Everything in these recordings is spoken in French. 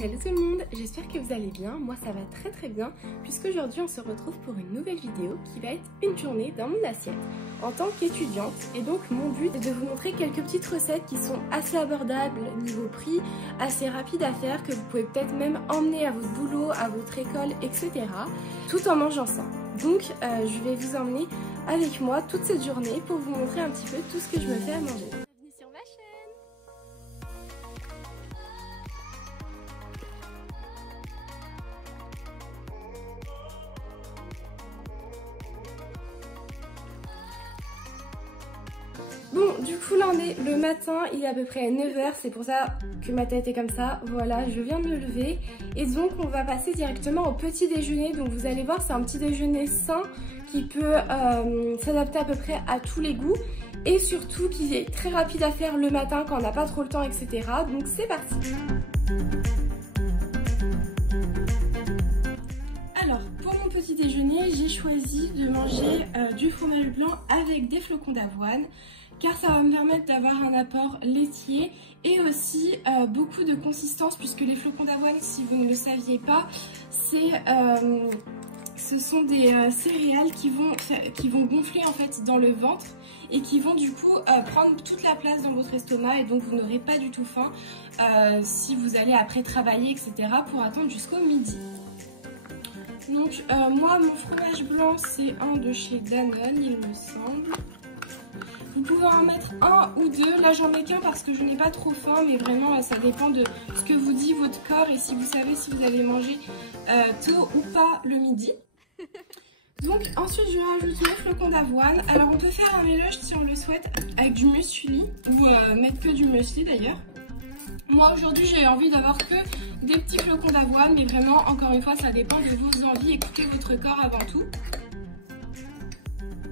Salut tout le monde, j'espère que vous allez bien, moi ça va très bien puisqu'aujourd'hui on se retrouve pour une nouvelle vidéo qui va être une journée dans mon assiette en tant qu'étudiante. Et donc mon but est de vous montrer quelques petites recettes qui sont assez abordables niveau prix, assez rapides à faire, que vous pouvez peut-être même emmener à votre boulot, à votre école, etc. tout en mangeant ça. Donc je vais vous emmener avec moi toute cette journée pour vous montrer un petit peu tout ce que je me fais à manger. Bienvenue sur ma chaîne. Bon, du coup là on est le matin, il est à peu près 9 h, c'est pour ça que ma tête est comme ça. Voilà, je viens de me lever et donc on va passer directement au petit déjeuner. Donc vous allez voir, c'est un petit déjeuner sain qui peut s'adapter à peu près à tous les goûts et surtout qui est très rapide à faire le matin quand on n'a pas trop le temps, etc. Donc c'est parti. Alors pour mon petit déjeuner, j'ai choisi de manger du fromage blanc avec des flocons d'avoine, car ça va me permettre d'avoir un apport laitier et aussi beaucoup de consistance, puisque les flocons d'avoine, si vous ne le saviez pas, ce sont des céréales qui vont gonfler en fait dans le ventre et qui vont du coup prendre toute la place dans votre estomac, et donc vous n'aurez pas du tout faim si vous allez après travailler, etc. pour attendre jusqu'au midi. Donc moi, mon fromage blanc, c'est un de chez Danone, il me semble. Vous pouvez en mettre un ou deux, là j'en mets qu'un parce que je n'ai pas trop faim, mais vraiment ça dépend de ce que vous dit votre corps et si vous savez si vous allez manger tôt ou pas le midi. Donc ensuite je rajoute mes flocons d'avoine. Alors on peut faire un mélange si on le souhaite avec du muesli ou mettre que du muesli d'ailleurs. Moi aujourd'hui j'ai envie d'avoir que des petits flocons d'avoine, mais vraiment encore une fois ça dépend de vos envies, écoutez votre corps avant tout.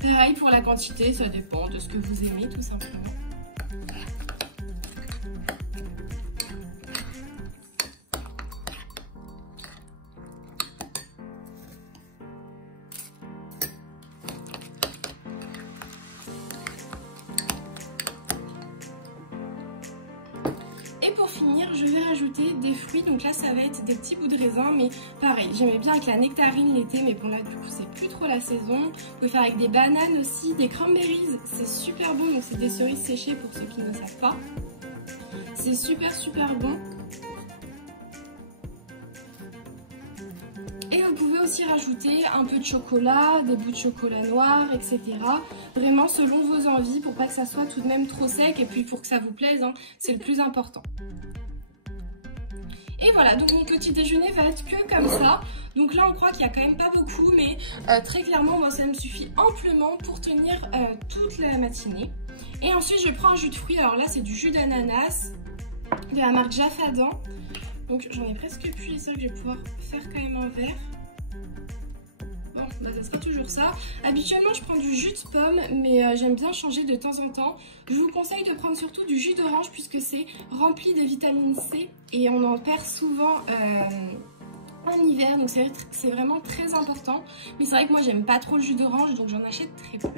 Pareil pour la quantité, ça dépend de ce que vous aimez tout simplement. Et pour finir, je vais rajouter des fruits. Donc là, ça va être des petits bouts de raisin. Mais pareil, j'aimais bien avec la nectarine l'été. Mais bon, là, du coup, c'est plus trop la saison. Vous pouvez faire avec des bananes aussi, des cranberries. C'est super bon. Donc, c'est des cerises séchées pour ceux qui ne savent pas. C'est super bon. Et vous pouvez aussi rajouter un peu de chocolat, des bouts de chocolat noir, etc. Vraiment selon vos envies pour pas que ça soit tout de même trop sec et puis pour que ça vous plaise, hein, c'est le plus important. Et voilà, donc mon petit déjeuner va être que comme ça. Donc là on croit qu'il y a quand même pas beaucoup, mais très clairement moi ça me suffit amplement pour tenir toute la matinée. Et ensuite je prends un jus de fruits. Alors là c'est du jus d'ananas de la marque Jaffadan. Donc j'en ai presque plus, et ça que je vais pouvoir faire quand même un verre. Bon, bah, ça sera toujours ça. Habituellement je prends du jus de pomme, mais j'aime bien changer de temps en temps. Je vous conseille de prendre surtout du jus d'orange puisque c'est rempli de vitamine C et on en perd souvent en hiver, donc c'est vraiment très important. Mais c'est vrai que moi j'aime pas trop le jus d'orange, donc j'en achète très peu.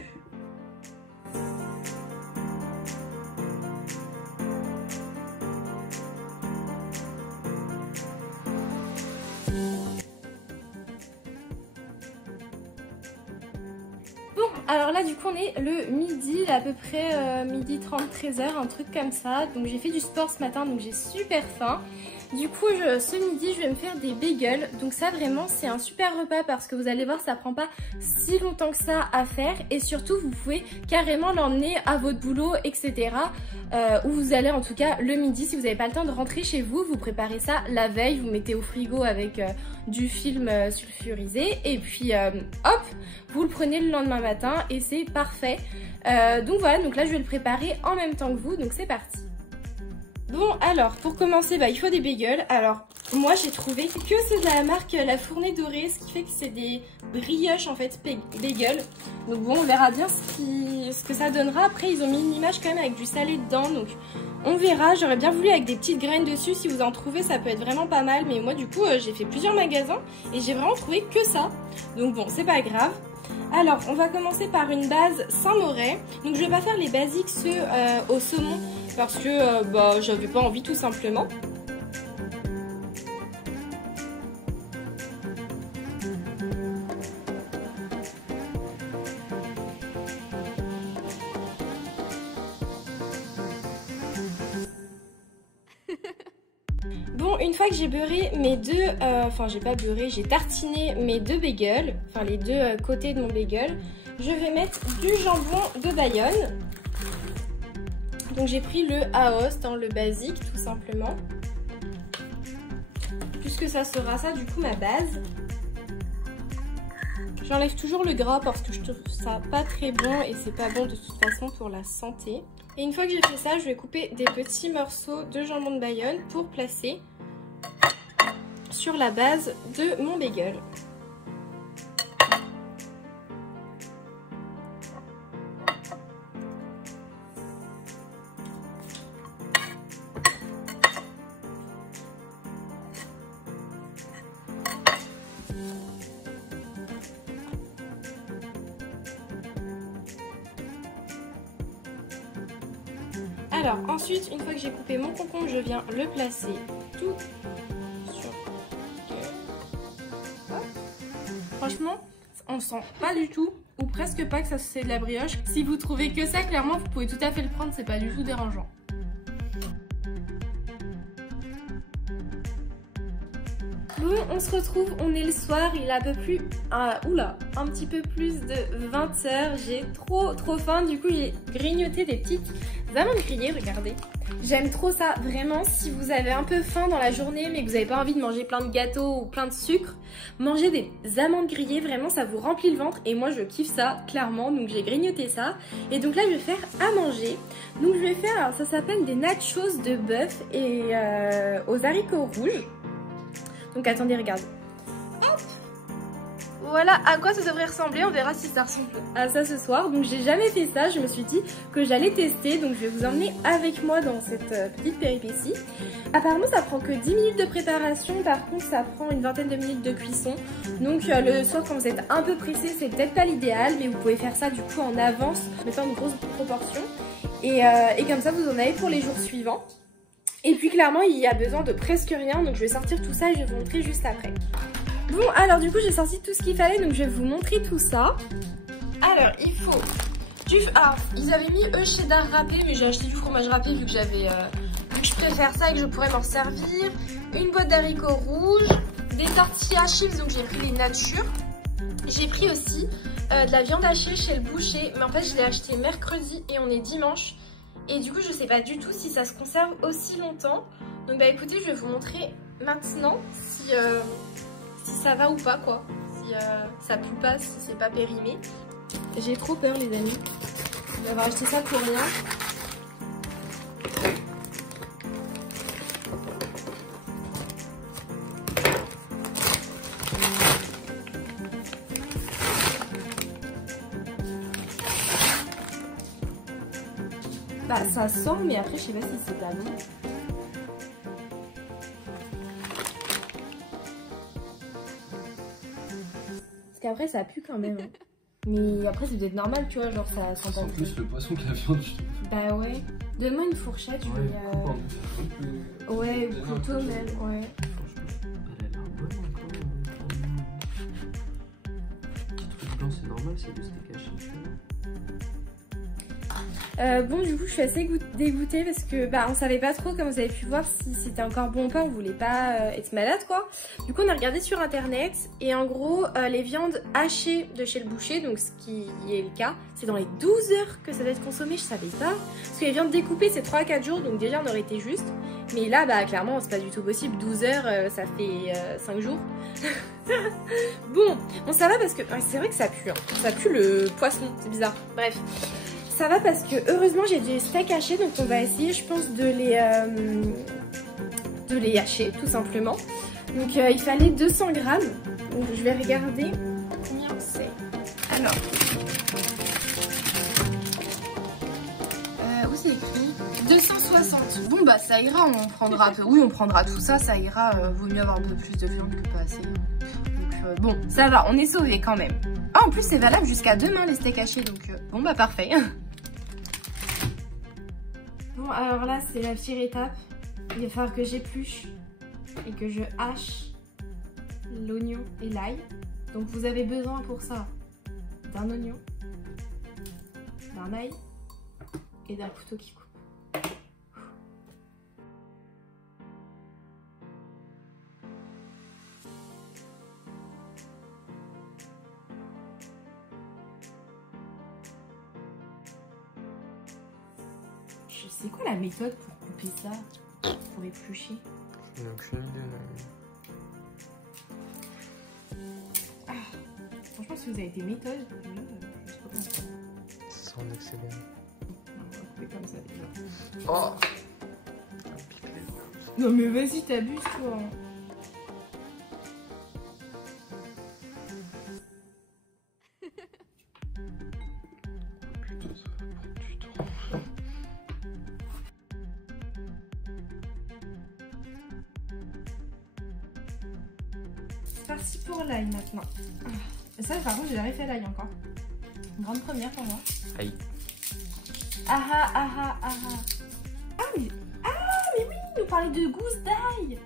Alors là du coup on est le midi, à peu près midi 30, 13 h, un truc comme ça. Donc j'ai fait du sport ce matin, donc j'ai super faim. Du coup ce midi je vais me faire des bagels. Donc ça vraiment c'est un super repas parce que vous allez voir ça prend pas si longtemps que ça à faire. Et surtout vous pouvez carrément l'emmener à votre boulot, etc. Où vous allez en tout cas le midi. Si vous n'avez pas le temps de rentrer chez vous, vous préparez ça la veille, vous mettez au frigo avec du film sulfurisé. Et puis hop, vous le prenez le lendemain matin et c'est parfait. Donc voilà, donc là je vais le préparer en même temps que vous, donc c'est parti. Bon alors pour commencer il faut des bagels. Alors moi j'ai trouvé que c'est de la marque La Fournée Dorée, ce qui fait que c'est des brioches en fait bagels. Donc bon on verra bien ce que ça donnera. Après ils ont mis une image quand même avec du salé dedans, donc on verra. J'aurais bien voulu avec des petites graines dessus, si vous en trouvez ça peut être vraiment pas mal. Mais moi du coup j'ai fait plusieurs magasins et j'ai vraiment trouvé que ça. Donc bon c'est pas grave. Alors on va commencer par une base Saint-Moré. Donc je vais pas faire les basiques ceux au saumon parce que j'avais pas envie tout simplement. Bon, une fois que j'ai beurré mes deux, enfin j'ai pas beurré, j'ai tartiné mes deux bagels, enfin les deux côtés de mon bagel, je vais mettre du jambon de Bayonne. Donc j'ai pris le Aoste, hein, le basique tout simplement. Puisque ça sera ça du coup ma base. J'enlève toujours le gras parce que je trouve ça pas très bon et c'est pas bon de toute façon pour la santé. Et une fois que j'ai fait ça, je vais couper des petits morceaux de jambon de Bayonne pour placer sur la base de mon bagel. Alors ensuite, une fois que j'ai coupé mon concombre, je viens le placer tout sur le... Franchement, on sent pas du tout, ou presque pas que ça c'est de la brioche. Si vous trouvez que ça, clairement, vous pouvez tout à fait le prendre, c'est pas du tout dérangeant. Bon, on se retrouve, on est le soir, il est à peu plus, un petit peu plus de 20 h. J'ai trop faim, du coup j'ai grignoté des petites amandes grillées, regardez. J'aime trop ça, vraiment, si vous avez un peu faim dans la journée mais que vous n'avez pas envie de manger plein de gâteaux ou plein de sucre, mangez des amandes grillées, vraiment ça vous remplit le ventre et moi je kiffe ça, clairement, donc j'ai grignoté ça. Et donc là je vais faire à manger, donc je vais faire, alors ça s'appelle des nachos de bœuf et aux haricots rouges. Donc attendez, regarde. Hop, voilà à quoi ça devrait ressembler, on verra si ça ressemble à ça ce soir. Donc j'ai jamais fait ça, je me suis dit que j'allais tester, donc je vais vous emmener avec moi dans cette petite péripétie. Apparemment ça prend que 10 minutes de préparation, par contre ça prend une vingtaine de minutes de cuisson. Donc le soir quand vous êtes un peu pressé, c'est peut-être pas l'idéal, mais vous pouvez faire ça du coup en avance, mettant une grosse proportion. Et comme ça vous en avez pour les jours suivants. Et puis clairement il y a besoin de presque rien, donc je vais sortir tout ça et je vais vous montrer juste après. Bon alors du coup j'ai sorti tout ce qu'il fallait, donc je vais vous montrer tout ça. Alors il faut du... Alors ils avaient mis cheddar râpé, mais j'ai acheté du fromage râpé vu que j'avais... vu que je préfère ça et que je pourrais m'en servir. Une boîte d'haricots rouges, des tortillas chips, donc j'ai pris les natures. J'ai pris aussi de la viande hachée chez le boucher, mais en fait je l'ai acheté mercredi et on est dimanche. Et du coup je sais pas du tout si ça se conserve aussi longtemps. Donc bah écoutez, je vais vous montrer maintenant si ça va ou pas quoi. Si ça pue pas, si c'est pas périmé. J'ai trop peur les amis d'avoir acheté ça pour rien. Bah ça sent, mais après je sais pas si c'est pas bon. Parce qu'après ça pue quand même. Mais après c'est peut-être normal, tu vois, genre ça sent pas. En plus le poisson que la viande. Bah ouais. Donne-moi une fourchette, je vais... Ouais, ou couteau même, ouais. Elle a l'air bonne encore. Petit truc blanc c'est normal, c'est du steak haché. Bon du coup je suis assez dégoûtée parce que bah on savait pas trop, comme vous avez pu voir, si c'était encore bon ou pas, on voulait pas être malade quoi. Du coup on a regardé sur internet et en gros les viandes hachées de chez le boucher, donc ce qui est le cas, c'est dans les 12 heures que ça doit être consommé, je savais pas. Parce que les viandes découpées c'est 3 à 4 jours, donc déjà on aurait été juste. Mais là bah clairement c'est pas du tout possible, 12 heures ça fait 5 jours. Bon ça va parce que c'est vrai que ça pue, hein. Ça pue le poisson, c'est bizarre, bref. Ça va parce que heureusement j'ai des steaks hachés, donc on va essayer je pense de les hacher tout simplement. Donc il fallait 200 grammes, donc je vais regarder combien c'est. Alors, où c'est écrit 260. Bon bah ça ira, on prendra, oui on prendra tout ça, ça ira, vaut mieux avoir un peu plus de viande que pas assez. Donc bon, ça va, on est sauvés quand même. Ah en plus c'est valable jusqu'à demain les steaks hachés, donc bon bah parfait. Bon alors là c'est la pire étape, il va falloir que j'épluche et que je hache l'oignon et l'ail. Donc vous avez besoin pour ça d'un oignon, d'un ail et d'un couteau qui coupe. C'est quoi la méthode pour couper ça? Pour éplucher? Je n'ai aucune idée. Ah, franchement, si vous avez des méthodes, je sais pas comment faire. Ça sent excellent. On va couper comme ça déjà. Oh! Non mais vas-y, t'abuses toi. Putain, ça va prendre du temps. C'est parti pour l'ail maintenant. Et ça, par contre, j'ai jamais fait l'ail encore. Une grande première pour moi. Aïe. Ah ah ah ah ah ah. Mais oui, il nous parlait de gousse d'ail.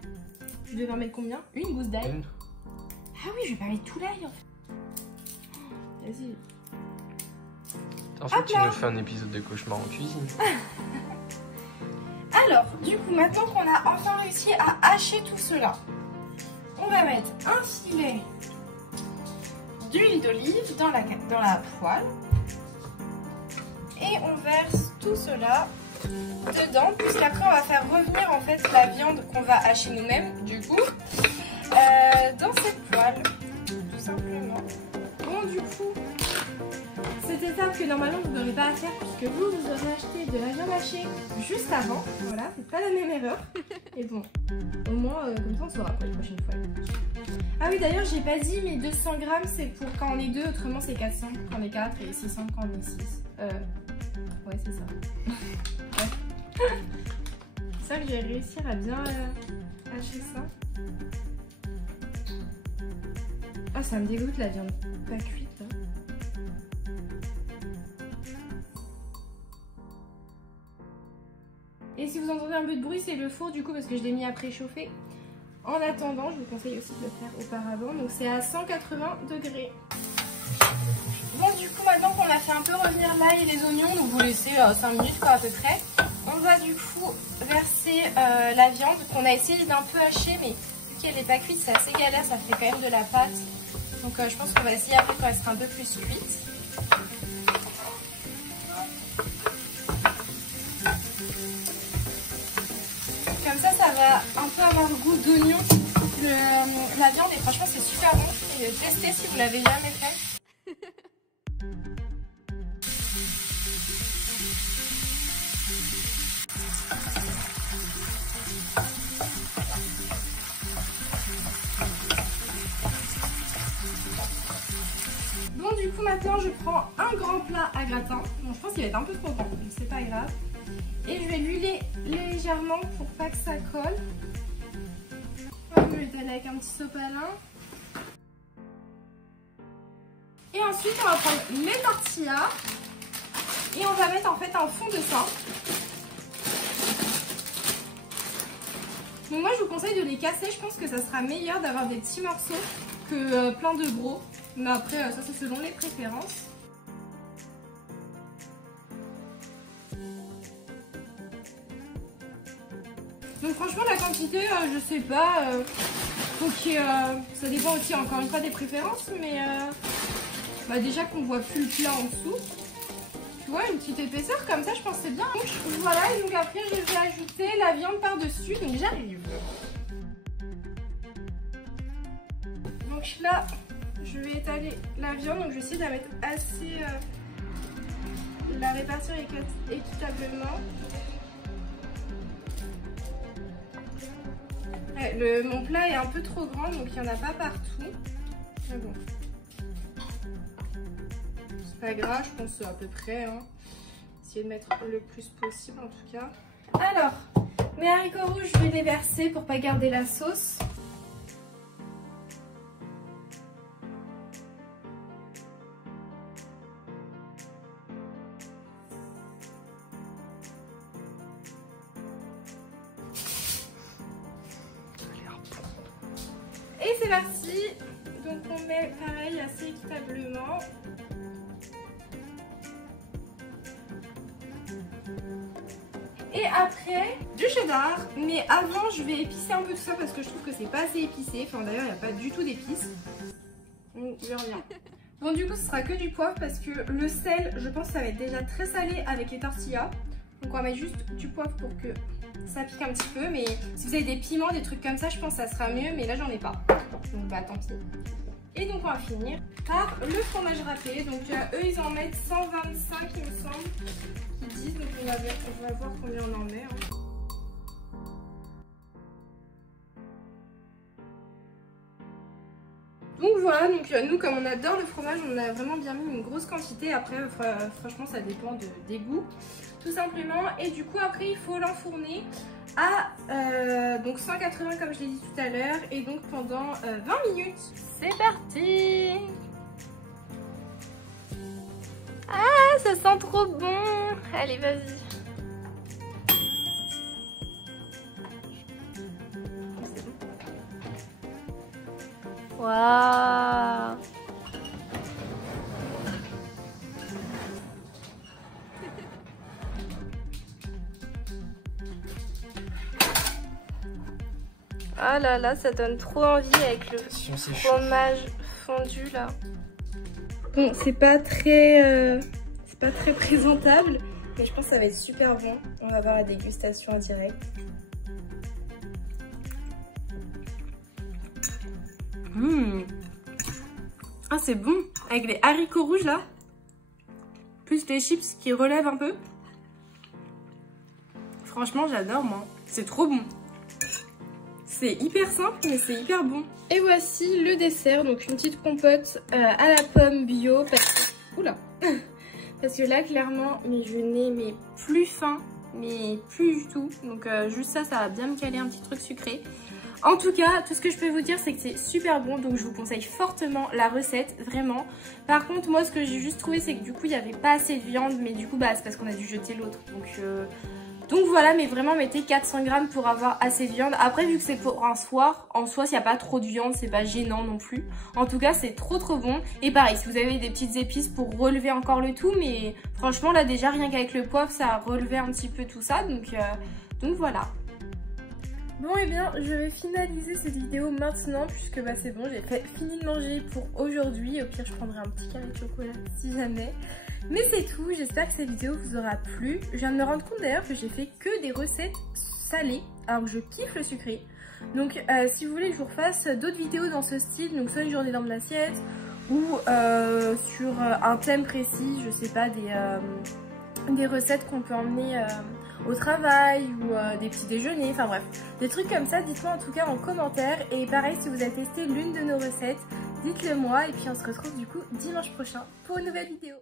Je devais en mettre combien? Une gousse d'ail. Une. Ah oui, je vais pas mettre tout l'ail en fait. Vas-y. Ensuite, tu là. nous fais un épisode de cauchemar en cuisine. Alors, du coup, maintenant qu'on a enfin réussi à hacher tout cela, on va mettre un filet d'huile d'olive dans la poêle. Et on verse tout cela dedans, puisqu'après on va faire revenir en fait la viande qu'on va hacher nous-mêmes, du coup, dans cette poêle, tout simplement. Bon, du coup, cette étape que normalement vous n'aurez pas à faire, puisque vous aurez acheté de la viande hachée juste avant. Voilà, faites pas la même erreur. Et bon, au moins, comme ça on saura pour les prochaines fois. Ah oui, d'ailleurs, j'ai pas dit, mais 200 grammes c'est pour quand on est 2, autrement c'est 400 quand on est 4 et 600 quand on est 6. Ouais, c'est ça. Ouais. C'est ça que je vais réussir à bien hacher ça. Ah, ça me dégoûte la viande pas cuite là. Et si vous entendez un peu de bruit, c'est le four du coup parce que je l'ai mis à préchauffer. En attendant, je vous conseille aussi de le faire auparavant. Donc c'est à 180 degrés. Bon, du coup, maintenant qu'on a fait un peu revenir l'ail et les oignons, donc vous laissez 5 minutes quoi à peu près. On va du coup verser la viande qu'on a essayé d'un peu hacher, mais vu qu'elle n'est pas cuite, c'est assez galère, ça fait quand même de la pâte. Donc je pense qu'on va essayer après quand elle sera un peu plus cuite. Comme ça, ça va un peu avoir le goût d'oignon. La viande, et franchement, c'est super bon. Et testez si vous l'avez jamais fait. Bon, du coup, maintenant, je prends un grand plat à gratin. Bon, je pense qu'il va être un peu trop grand, mais c'est pas grave. Et je vais l'huiler légèrement pour pas que ça colle. Je vais l'étaler avec un petit sopalin. Et ensuite, on va prendre les tortillas. Et on va mettre en fait un fond de ça. Donc moi, je vous conseille de les casser. Je pense que ça sera meilleur d'avoir des petits morceaux que plein de gros. Mais après, ça c'est selon les préférences. Donc franchement la quantité, je sais pas, ça dépend aussi encore une fois des préférences, mais déjà qu'on voit plus le plat en dessous, tu vois, une petite épaisseur comme ça je pense que c'est bien. Donc voilà, et donc après je vais ajouter la viande par dessus, donc j'arrive. Donc là je vais étaler la viande, donc je vais essayer de la mettre assez, la répartir équitablement. Ouais, mon plat est un peu trop grand, donc il n'y en a pas partout. Mais bon. C'est pas grave, je pense à peu près. Hein. Essayer de mettre le plus possible en tout cas. Alors, mes haricots rouges, je vais les verser pour pas garder la sauce. Et c'est parti, donc on met pareil assez équitablement. Et après, du cheddar, mais avant je vais épicer un peu tout ça parce que je trouve que c'est pas assez épicé. Enfin d'ailleurs il n'y a pas du tout d'épices. Donc je reviens. Bon du coup ce sera que du poivre parce que le sel, je pense que ça va être déjà très salé avec les tortillas. Donc on va mettre juste du poivre pour que ça pique un petit peu. Mais si vous avez des piments, des trucs comme ça, je pense que ça sera mieux. Mais là j'en ai pas. Donc bah tant pis. Et donc on va finir par le fromage râpé. Donc eux ils en mettent 125 il me semble. Ils disent, donc on va voir combien on en met. Hein. Donc voilà, donc nous comme on adore le fromage, on a vraiment bien mis une grosse quantité. Après franchement ça dépend des goûts tout simplement. Et du coup après il faut l'enfourner à donc 180 comme je l'ai dit tout à l'heure. Et donc pendant 20 minutes. C'est parti. Ah ça sent trop bon. Allez vas-y. Waouh! Ah là là, ça donne trop envie avec le fromage fondu là. Bon, c'est pas très présentable, mais je pense que ça va être super bon. On va voir la dégustation en direct. Ah c'est bon, avec les haricots rouges là, plus les chips qui relèvent un peu. Franchement j'adore moi, c'est trop bon. C'est hyper simple mais c'est hyper bon. Et voici le dessert, donc une petite compote à la pomme bio. Oula. Parce que là clairement je n'ai plus faim, mais plus du tout. Donc juste ça va bien me caler un petit truc sucré. En tout cas, tout ce que je peux vous dire, c'est que c'est super bon. Donc je vous conseille fortement la recette, vraiment. Par contre, moi ce que j'ai juste trouvé, c'est que du coup il n'y avait pas assez de viande. Mais du coup bah, c'est parce qu'on a dû jeter l'autre. Donc voilà, mais vraiment mettez 400 grammes pour avoir assez de viande. Après vu que c'est pour un soir, en soi s'il n'y a pas trop de viande, c'est pas gênant non plus. En tout cas c'est trop bon. Et pareil, si vous avez des petites épices pour relever encore le tout. Mais franchement là déjà rien qu'avec le poivre ça a relevé un petit peu tout ça. Donc voilà. Bon et bien je vais finaliser cette vidéo maintenant puisque bah c'est bon, j'ai fini de manger pour aujourd'hui. Au pire je prendrai un petit carré de chocolat si jamais. Mais c'est tout, j'espère que cette vidéo vous aura plu. Je viens de me rendre compte d'ailleurs que j'ai fait que des recettes salées alors que je kiffe le sucré. Donc si vous voulez que je vous refasse d'autres vidéos dans ce style, donc soit une journée dans mon assiette ou sur un thème précis, je sais pas, des recettes qu'on peut emmener au travail ou des petits déjeuners, enfin bref, des trucs comme ça, dites-moi en tout cas en commentaire. Et pareil, si vous avez testé l'une de nos recettes, dites-le moi et puis on se retrouve du coup dimanche prochain pour une nouvelle vidéo.